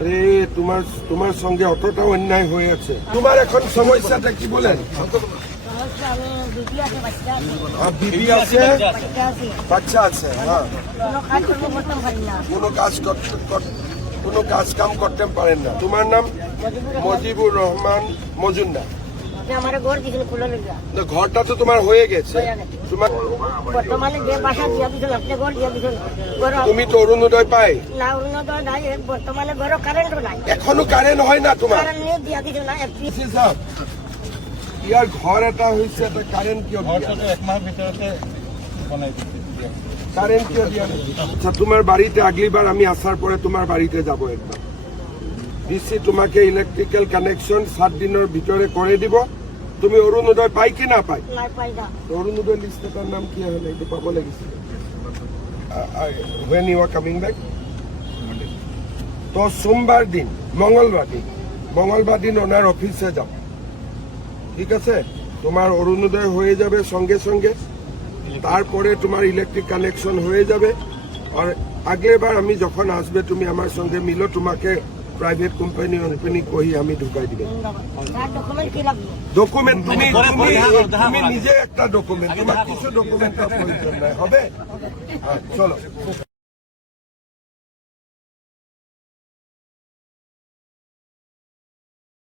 আরে তোমার সঙ্গে অতটা অন্যায় হয়েছে। তোমার এখন সমস্যাটা কি বলেন? বিবি আছে, বাচ্চা আছে। হ্যাঁ, কোনো কাজ কাম করতে পারেন না। তোমার নাম? মজিবুর রহমান মজুমদার। ঘরটা তো তোমার হয়ে গেছে। তোমার বর্তমানে যে বাসা দিয়া দিচ্ছেন আপনি ঘর দিয়া দিচ্ছেন, তুমি তো অরুণোদয় পাই না অরুণোদয় নাই, বর্তমানে ঘর কারেন্টও নাই, এখনো কারেন্ট হয় না তোমার। কারেন্ট নিয়ে দিয়া দিচ্ছেন না। ইয়ার ঘর এটা হয়েছে, এটা কারেন্ট কি এক মাস ভিতরতে বনাই দিচ্ছি। কারেন্ট কি দিয়া? আচ্ছা, তোমার বাড়িতে আগলিবার আমি আসার পরে তোমার বাড়িতে যাব একবার দিচ্ছি, তোমাকে ইলেকট্রিক্যাল কানেকশন 7 দিনের ভিতরে করে দিব। তুমি অরুণোদয় পাই কি না পাই? অরুণোদয় লিস্টটার নাম কি হলো একটু পাবো লেগেছিল। when you are coming back? তো সোমবার দিন, মঙ্গলবার দিন ওনার অফিসে যাও, ঠিক আছে? তোমার অরুণোদয় হয়ে যাবে সঙ্গে সঙ্গে, তারপরে তোমার ইলেকট্রিক কানেকশন হয়ে যাবে। আর আগলেবার আমি যখন আসবে তুমি আমার সঙ্গে মিলো, তোমাকে প্রাইভেট কোম্পানি কহি আমি ঢুকাই দিবে। ডকুমেন্ট তুমি নিজে একটা ডকুমেন্ট, তোমার কিছু ডকুমেন্টের প্রয়োজন নাই, হবে? চলো।